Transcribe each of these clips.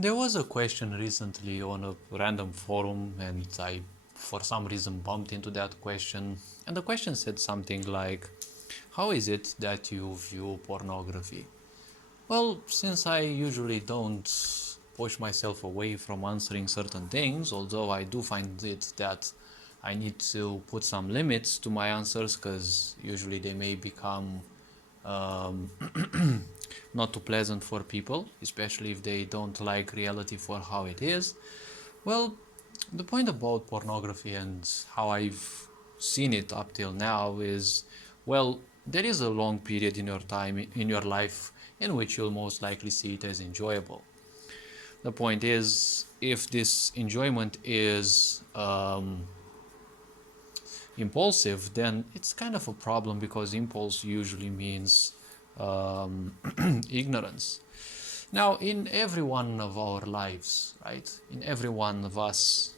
There was a question recently on a random forum, and I, for some reason, bumped into that question. And the question said something like, how is it that you view pornography? Well, since I usually don't push myself away from answering certain things, although I do find it that I need to put some limits to my answers because usually they may become um, not too pleasant for people, especially if they don't like reality for how it is. Well, the point about pornography and how I've seen it up till now is, well, there is a long period in your time, in your life, in which you'll most likely see it as enjoyable. The point is, if this enjoyment is impulsive, then it's kind of a problem because impulse usually means um, ignorance. Now, in every one of our lives, right? In every one of us,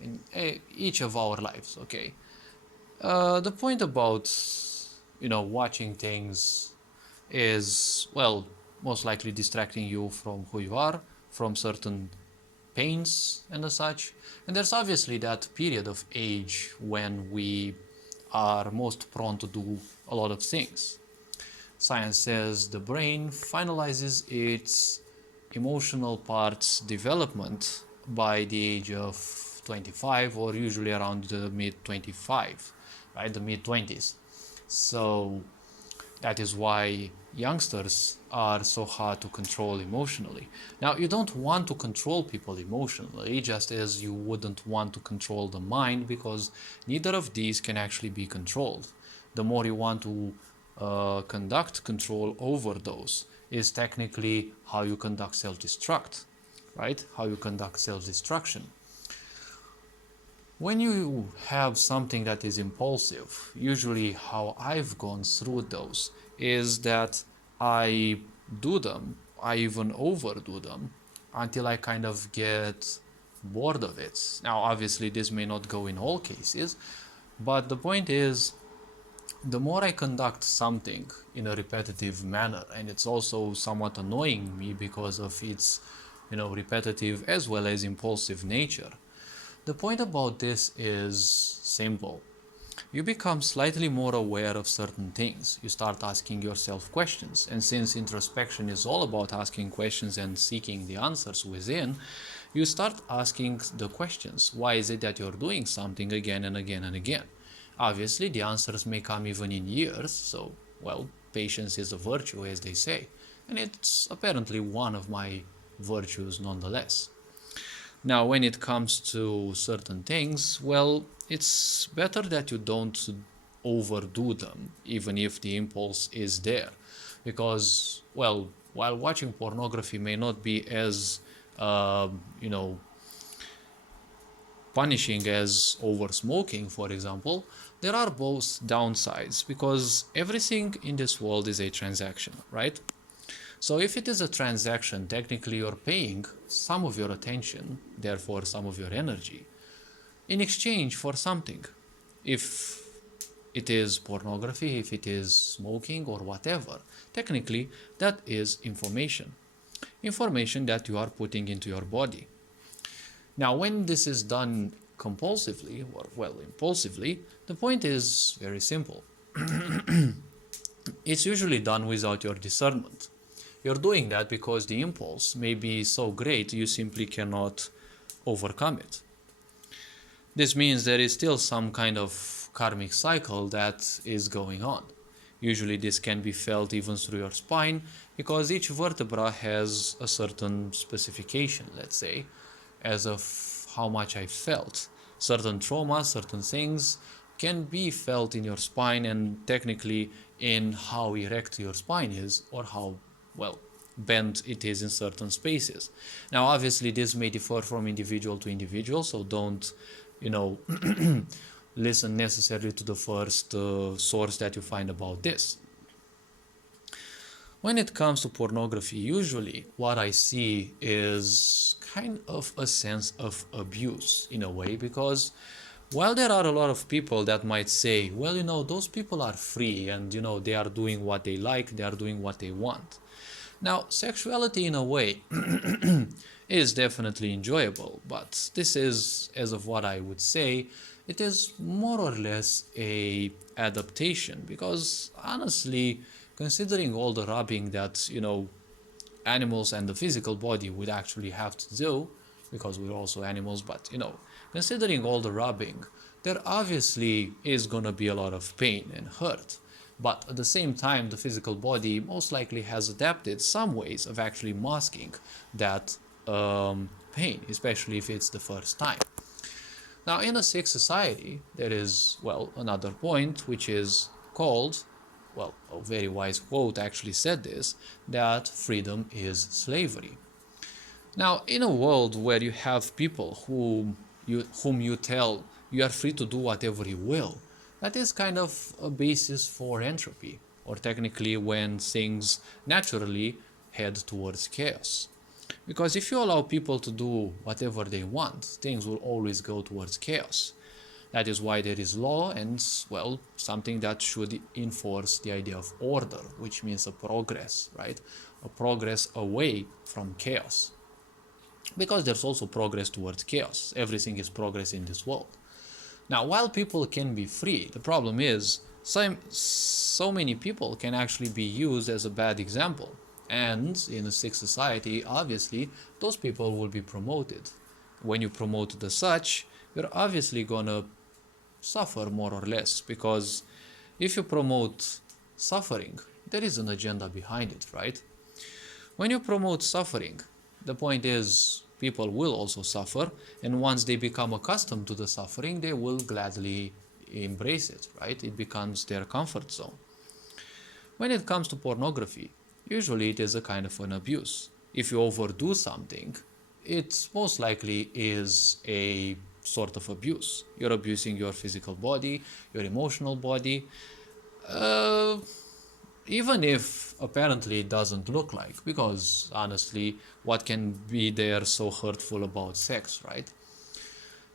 in each of our lives, okay? The point about, watching things is, well, most likely distracting you from who you are, from certain pains and such. And there's obviously that period of age when we are most prone to do a lot of things. Science says the brain finalizes its emotional parts development by the age of 25, or usually around the mid 25, right? The mid 20s. So that is why youngsters are so hard to control emotionally. Now, you don't want to control people emotionally, just as you wouldn't want to control the mind, because neither of these can actually be controlled. The more you want to conduct control over those is technically how you conduct self-destruct, right? How you conduct self-destruction. When you have something that is impulsive, usually how I've gone through those is that I do them, I even overdo them until I kind of get bored of it. Now, obviously, this may not go in all cases, but the point is, the more I conduct something in a repetitive manner, and it's also somewhat annoying me because of its, repetitive as well as impulsive nature. The point about this is simple. You become slightly more aware of certain things. You start asking yourself questions. And since introspection is all about asking questions and seeking the answers within, you start asking the questions. Why is it that you're doing something again and again and again? Obviously, the answers may come even in years, so, well, patience is a virtue, as they say. And it's apparently one of my virtues nonetheless. Now, when it comes to certain things, well, it's better that you don't overdo them, even if the impulse is there. Because, well, while watching pornography may not be as, uh, you know, punishing as over smoking, for example, there are both downsides because everything in this world is a transaction, right? So if it is a transaction, technically you're paying some of your attention, therefore some of your energy, in exchange for something. If it is pornography, if it is smoking or whatever, technically that is information. Information that you are putting into your body. Now, when this is done compulsively, or well, impulsively, the point is very simple. It's usually done without your discernment. You're doing that because the impulse may be so great you simply cannot overcome it. This means there is still some kind of karmic cycle that is going on. Usually this can be felt even through your spine because each vertebra has a certain specification, let's say, as of how much I felt. Certain trauma, certain things can be felt in your spine and technically in how erect your spine is or how, well, bent it is in certain spaces. Now, obviously, this may differ from individual to individual, so don't, you know, listen necessarily to the first source that you find about this. When it comes to pornography, usually what I see is kind of a sense of abuse in a way, because while there are a lot of people that might say, well, those people are free and, they are doing what they like, they are doing what they want. Now, sexuality in a way is definitely enjoyable, but this is, as of what I would say, it is more or less a adaptation because honestly, considering all the rubbing that, animals and the physical body would actually have to do, because we're also animals, but considering all the rubbing, there obviously is gonna be a lot of pain and hurt. But at the same time, the physical body most likely has adapted some ways of actually masking that pain, especially if it's the first time. Now, in a sick society, there is, well, another point which is called, well, a very wise quote actually said this, that freedom is slavery. Now, in a world where you have people whom you tell you are free to do whatever you will, that is kind of a basis for entropy, or technically when things naturally head towards chaos. Because if you allow people to do whatever they want, things will always go towards chaos. That is why there is law and, well, something that should enforce the idea of order, which means a progress, right? A progress away from chaos. Because there's also progress towards chaos. Everything is progress in this world. Now, while people can be free, the problem is so many people can actually be used as a bad example. And in a sick society, obviously, those people will be promoted. When you promote the such, you're obviously gonna suffer more or less, because if you promote suffering, there is an agenda behind it, right? When you promote suffering, the point is people will also suffer, and once they become accustomed to the suffering, they will gladly embrace it, right? It becomes their comfort zone. When it comes to pornography, usually it is a kind of an abuse. If you overdo something, it most likely is a sort of abuse. You're abusing your physical body, your emotional body, uh, even if apparently it doesn't look like, because honestly, what can be there so hurtful about sex, right?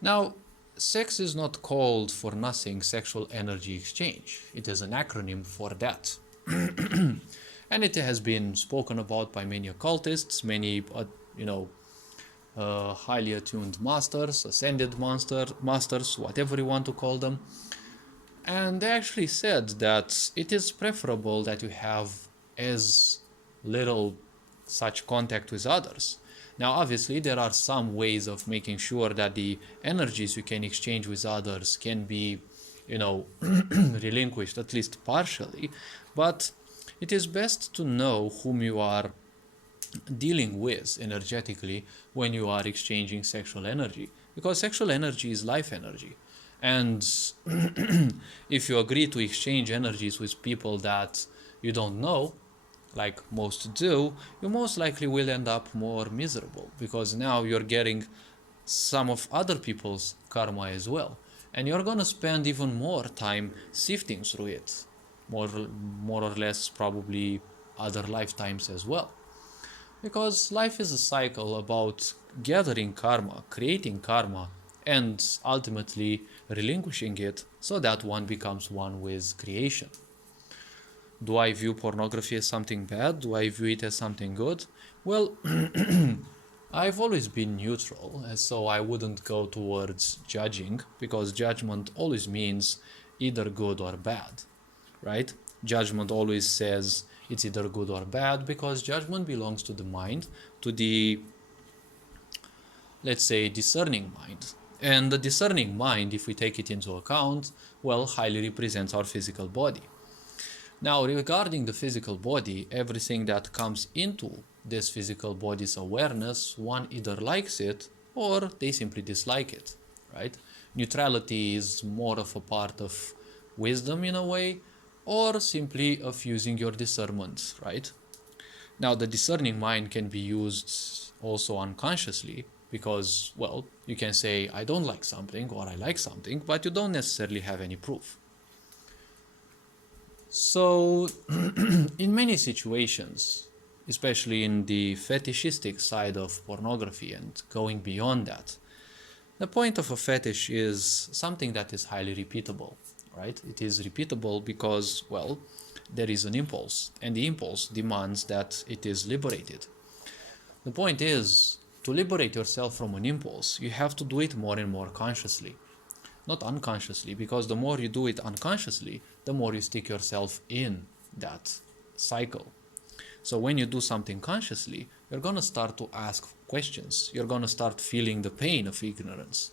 Now, sex is not called for nothing sexual energy exchange. It is an acronym for that. And it has been spoken about by many occultists, many, highly attuned masters, ascended masters, whatever you want to call them. And they actually said that it is preferable that you have as little such contact with others. Now, obviously, there are some ways of making sure that the energies you can exchange with others can be, relinquished, at least partially. But it is best to know whom you are dealing with energetically when you are exchanging sexual energy, because sexual energy is life energy. And if you agree to exchange energies with people that you don't know, like most do, you most likely will end up more miserable, because now you're getting some of other people's karma as well, and you're gonna spend even more time sifting through it, more or less probably other lifetimes as well. Because life is a cycle about gathering karma, creating karma, and ultimately relinquishing it so that one becomes one with creation. Do I view pornography as something bad? Do I view it as something good? Well, I've always been neutral, and so I wouldn't go towards judging, because judgment always means either good or bad, right? Judgment always says it's either good or bad, because judgment belongs to the mind, to the, let's say, discerning mind. And the discerning mind, if we take it into account, well, highly represents our physical body. Now, regarding the physical body, everything that comes into this physical body's awareness, one either likes it or they simply dislike it, right? Neutrality is more of a part of wisdom in a way, or simply of using your discernment, right? Now, the discerning mind can be used also unconsciously, because, well, you can say, I don't like something or I like something, but you don't necessarily have any proof. So, in many situations, especially in the fetishistic side of pornography and going beyond that, the point of a fetish is something that is highly repeatable, right? It is repeatable because, well, there is an impulse, and the impulse demands that it is liberated. The point is, to liberate yourself from an impulse, you have to do it more and more consciously, not unconsciously, because the more you do it unconsciously, the more you stick yourself in that cycle. So when you do something consciously, you're going to start to ask questions. You're going to start feeling the pain of ignorance.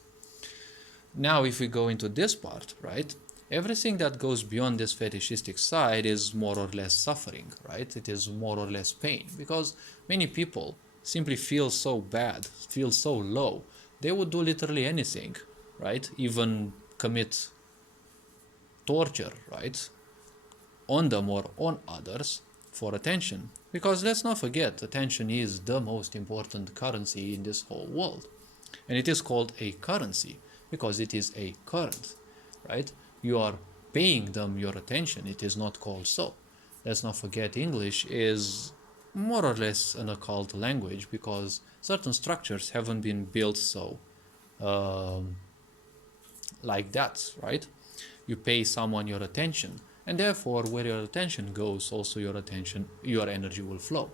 Now, if we go into this part, right, everything that goes beyond this fetishistic side is more or less suffering, right? It is more or less pain, because many people simply feel so bad, feel so low, they would do literally anything, right? Even commit torture, right, on them or on others for attention. Because let's not forget, attention is the most important currency in this whole world. And it is called a currency because it is a current, right? You are paying them your attention. It is not called so. Let's not forget, English is more or less an occult language because certain structures haven't been built so like that, right? You pay someone your attention, and therefore where your attention goes, also your energy will flow.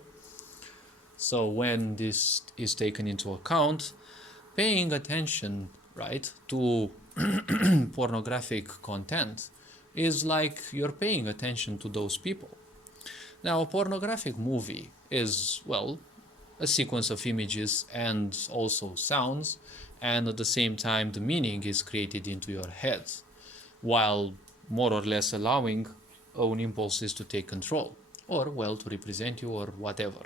So when this is taken into account, paying attention, right, to pornographic content is like you're paying attention to those people. Now, a pornographic movie is, well, a sequence of images and also sounds, and at the same time the meaning is created into your head, while more or less allowing own impulses to take control, or, well, to represent you or whatever.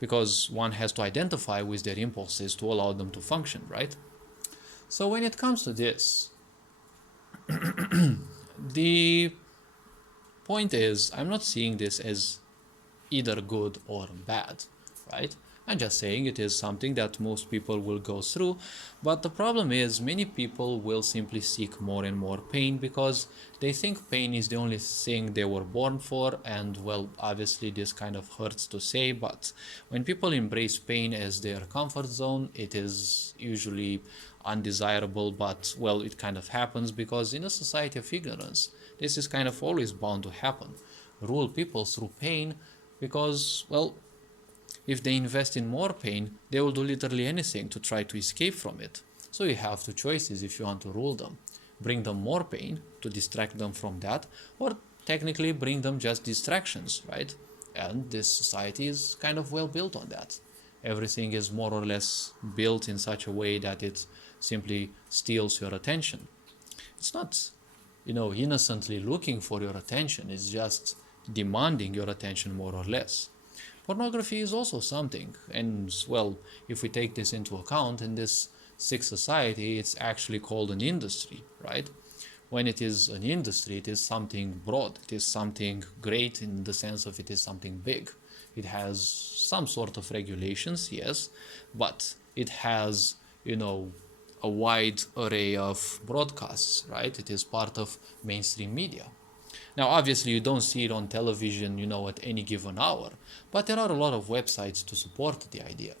Because one has to identify with their impulses to allow them to function, right? So when it comes to this, the point is, I'm not seeing this as either good or bad, right? I'm just saying it is something that most people will go through, but the problem is many people will simply seek more and more pain because they think pain is the only thing they were born for, and, well, obviously this kind of hurts to say, but when people embrace pain as their comfort zone, it is usually undesirable, but, well, it kind of happens because in a society of ignorance, this is kind of always bound to happen. Rule people through pain because, well, if they invest in more pain, they will do literally anything to try to escape from it. So you have two choices if you want to rule them. Bring them more pain to distract them from that, or technically bring them just distractions, right? And this society is kind of well built on that. Everything is more or less built in such a way that it simply steals your attention. It's not, innocently looking for your attention. It's just demanding your attention more or less. Pornography is also something, and, well, if we take this into account, in this sick society, it's actually called an industry, right? When it is an industry, it is something broad, it is something great in the sense of it is something big. It has some sort of regulations, yes, but it has, a wide array of broadcasts, right? It is part of mainstream media. Now, obviously, you don't see it on television, at any given hour, but there are a lot of websites to support the idea.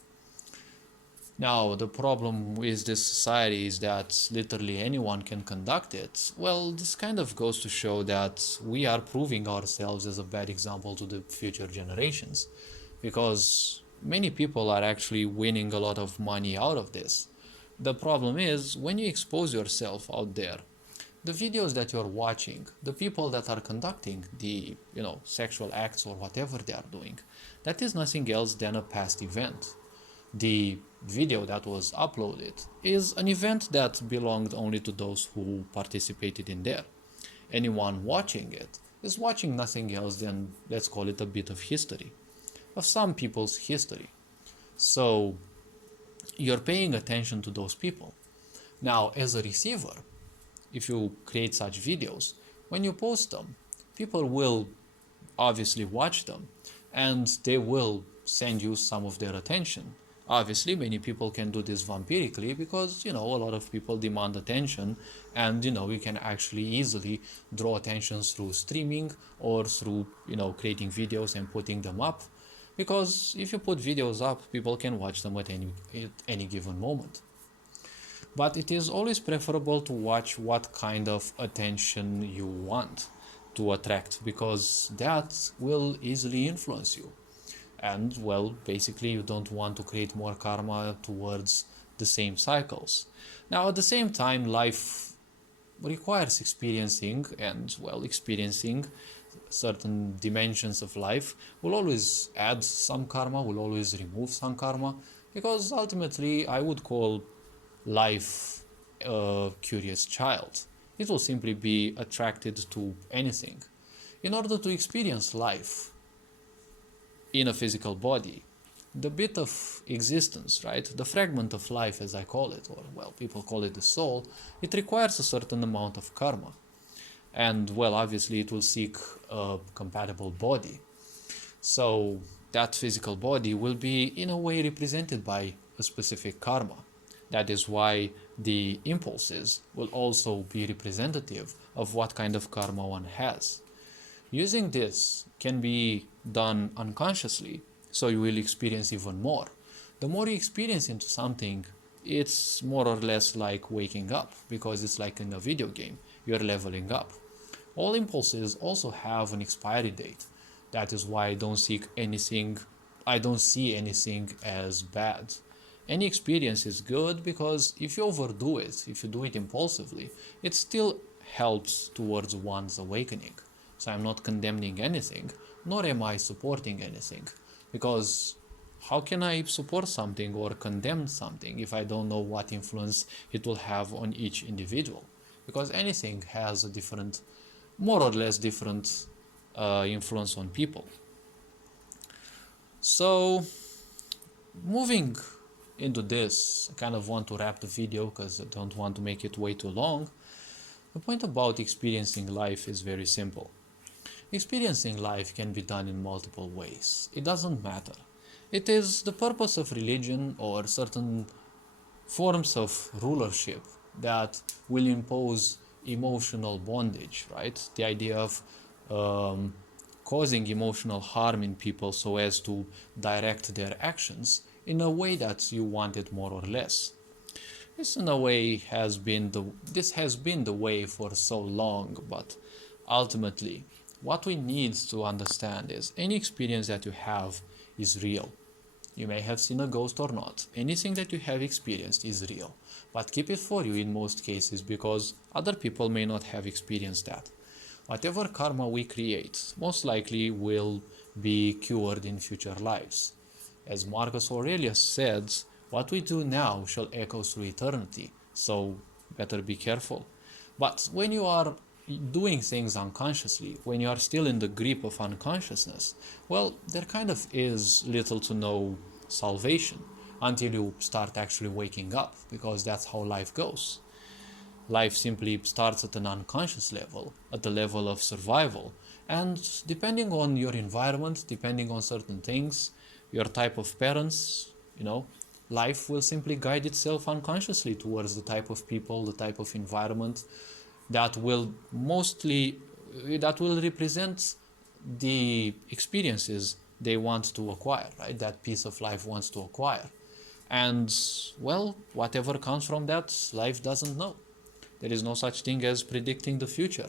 Now, the problem with this society is that literally anyone can conduct it. Well, this kind of goes to show that we are proving ourselves as a bad example to the future generations, because many people are actually winning a lot of money out of this. The problem is, when you expose yourself out there, the videos that you're watching, the people that are conducting the, sexual acts or whatever they are doing, that is nothing else than a past event. The video that was uploaded is an event that belonged only to those who participated in there. Anyone watching it is watching nothing else than, let's call it, a bit of history, of some people's history. So you're paying attention to those people. Now, as a receiver, if you create such videos, when you post them, people will obviously watch them and they will send you some of their attention. Obviously, many people can do this vampirically because, a lot of people demand attention, and, you can actually easily draw attention through streaming or through, creating videos and putting them up. Because if you put videos up, people can watch them at any given moment. But it is always preferable to watch what kind of attention you want. to attract, because that will easily influence you. And well, basically you don't want to create more karma towards the same cycles. Now at the same time, life requires experiencing, and well, experiencing certain dimensions of life will always add some karma, will always remove some karma, because ultimately I would call life a curious child. It will simply be attracted to anything. In order to experience life in a physical body, the bit of existence, right, the fragment of life as I call it, or well, people call it the soul, it requires a certain amount of karma. And well, obviously it will seek a compatible body. So that physical body will be in a way represented by a specific karma. That is why the impulses will also be representative of what kind of karma one has. Using this can be done unconsciously, so you will experience even more. The more you experience into something, it's more or less like waking up, because it's like in a video game, you're leveling up. All impulses also have an expiry date. That is why I don't see anything as bad. Any experience is good, because if you overdo it, if you do it impulsively, it still helps towards one's awakening. So I'm not condemning anything, nor am I supporting anything. Because how can I support something or condemn something if I don't know what influence it will have on each individual? Because anything has a different, more or less different influence on people. So moving into this, I kind of want to wrap the video because I don't want to make it way too long. The point about experiencing life is very simple. Experiencing life can be done in multiple ways. It doesn't matter. It is the purpose of religion or certain forms of rulership that will impose emotional bondage, right? The idea of causing emotional harm in people so as to direct their actions in a way that you want it more or less. This in a way this has been the way for so long, but ultimately what we need to understand is any experience that you have is real. You may have seen a ghost or not. Anything that you have experienced is real. But keep it for you in most cases, because other people may not have experienced that. Whatever karma we create most likely will be cured in future lives. As Marcus Aurelius said, what we do now shall echo through eternity, so better be careful. But when you are doing things unconsciously, when you are still in the grip of unconsciousness, well, there kind of is little to no salvation until you start actually waking up, because that's how life goes. Life simply starts at an unconscious level, at the level of survival, and depending on your environment, depending on certain things, your type of parents, life will simply guide itself unconsciously towards the type of people, the type of environment that will represent the experiences they want to acquire, right? That piece of life wants to acquire. And well, whatever comes from that, life doesn't know. There is no such thing as predicting the future.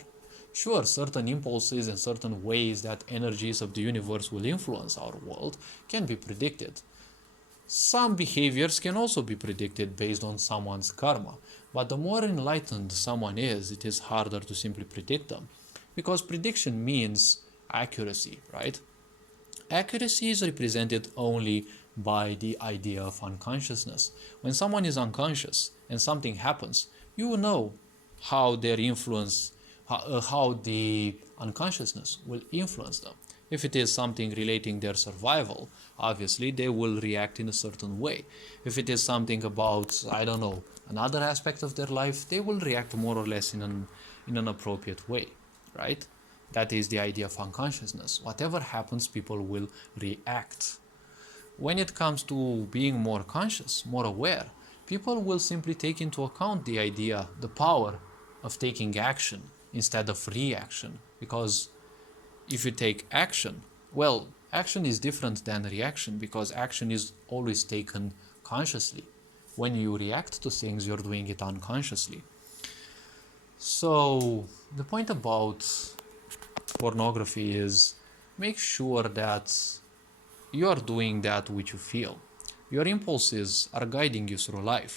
Sure, certain impulses and certain ways that energies of the universe will influence our world can be predicted. Some behaviors can also be predicted based on someone's karma, but the more enlightened someone is, it is harder to simply predict them. Because prediction means accuracy, right? Accuracy is represented only by the idea of unconsciousness. When someone is unconscious and something happens, you know how their influence, how the unconsciousness will influence them. If it is something relating their survival, obviously they will react in a certain way. If it is something about, I don't know, another aspect of their life, they will react more or less in an appropriate way, right? That is the idea of unconsciousness. Whatever happens, people will react. When it comes to being more conscious, more aware, people will simply take into account the idea, the power of taking action instead of reaction. Because if you take action, well, action is different than reaction, because action is always taken consciously. When you react to things, you're doing it unconsciously. So the point about pornography is make sure that you are doing that which you feel. Your impulses are guiding you through life.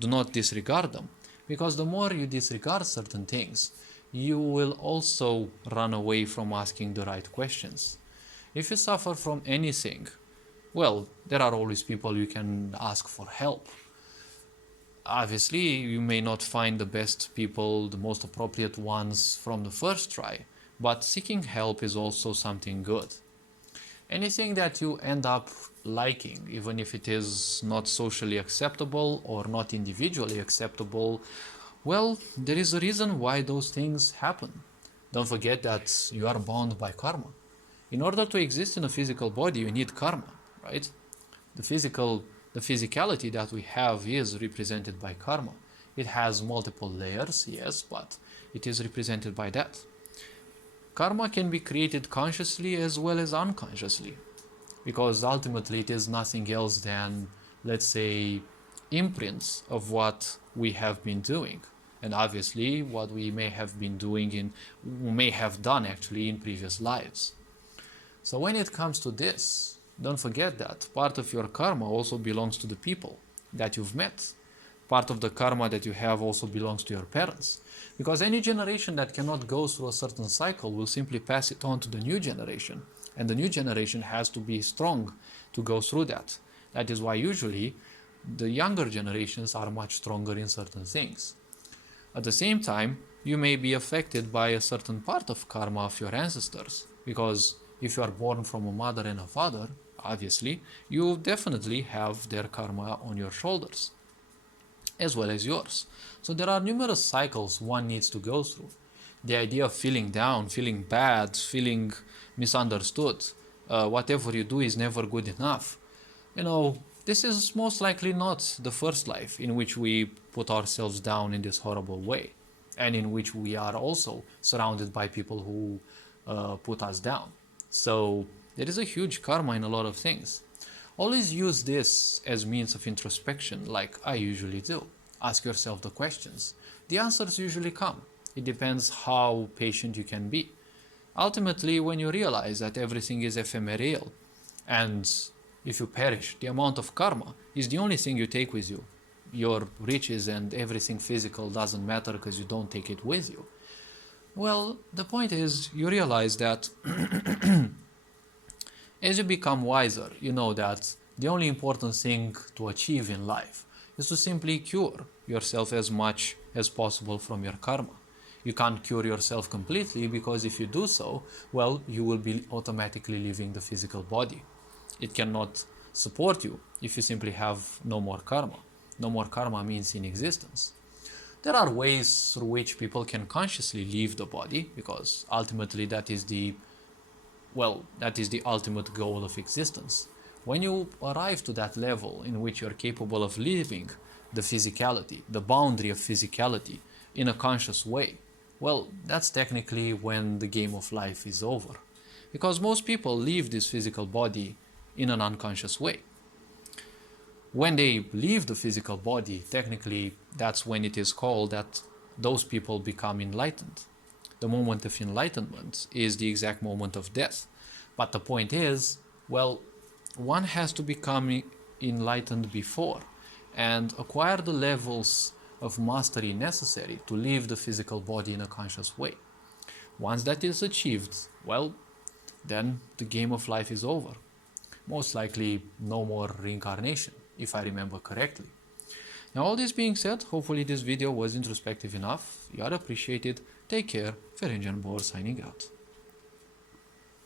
Do not disregard them, because the more you disregard certain things, you will also run away from asking the right questions. If you suffer from anything, well, there are always people you can ask for help. Obviously, you may not find the best people, the most appropriate ones from the first try, but seeking help is also something good. Anything that you end up liking, even if it is not socially acceptable or not individually acceptable, well, there is a reason why those things happen. Don't forget that you are bound by karma. In order to exist in a physical body, you need karma, right? The physicality that we have is represented by karma. It has multiple layers, yes, but it is represented by that. Karma can be created consciously as well as unconsciously, because ultimately it is nothing else than, let's say, imprints of what we have been doing, and obviously what we may have been doing may have done actually in previous lives. So when it comes to this, don't forget that part of your karma also belongs to the people that you've met. Part of the karma that you have also belongs to your parents. Because any generation that cannot go through a certain cycle will simply pass it on to the new generation. And the new generation has to be strong to go through that. That is why usually the younger generations are much stronger in certain things. At the same time, you may be affected by a certain part of karma of your ancestors. Because if you are born from a mother and a father, obviously, you definitely have their karma on your shoulders, as well as yours. So there are numerous cycles one needs to go through. The idea of feeling down, feeling bad, feeling misunderstood, whatever you do is never good enough. This is most likely not the first life in which we put ourselves down in this horrible way, and in which we are also surrounded by people who put us down. So there is a huge karma in a lot of things. Always use this as means of introspection, like I usually do. Ask yourself the questions. The answers usually come. It depends how patient you can be. Ultimately, when you realize that everything is ephemeral, and if you perish, the amount of karma is the only thing you take with you. Your riches and everything physical doesn't matter because you don't take it with you. Well, the point is, you realize that as you become wiser, you know that the only important thing to achieve in life is to simply cure yourself as much as possible from your karma. You can't cure yourself completely, because if you do so, well, you will be automatically leaving the physical body. It cannot support you if you simply have no more karma. No more karma means inexistence. There are ways through which people can consciously leave the body, because ultimately that is the ultimate goal of existence. When you arrive to that level in which you're capable of leaving the physicality, the boundary of physicality, in a conscious way, well, that's technically when the game of life is over. Because most people leave this physical body in an unconscious way. When they leave the physical body, technically that's when it is called that those people become enlightened. The moment of enlightenment is the exact moment of death. But the point is, well, one has to become enlightened before and acquire the levels of mastery necessary to leave the physical body in a conscious way. Once that is achieved, well, then the game of life is over. Most likely no more reincarnation, if I remember correctly. Now, all this being said, hopefully this video was introspective enough. You are appreciated. Take care. Ferenc Bor signing out.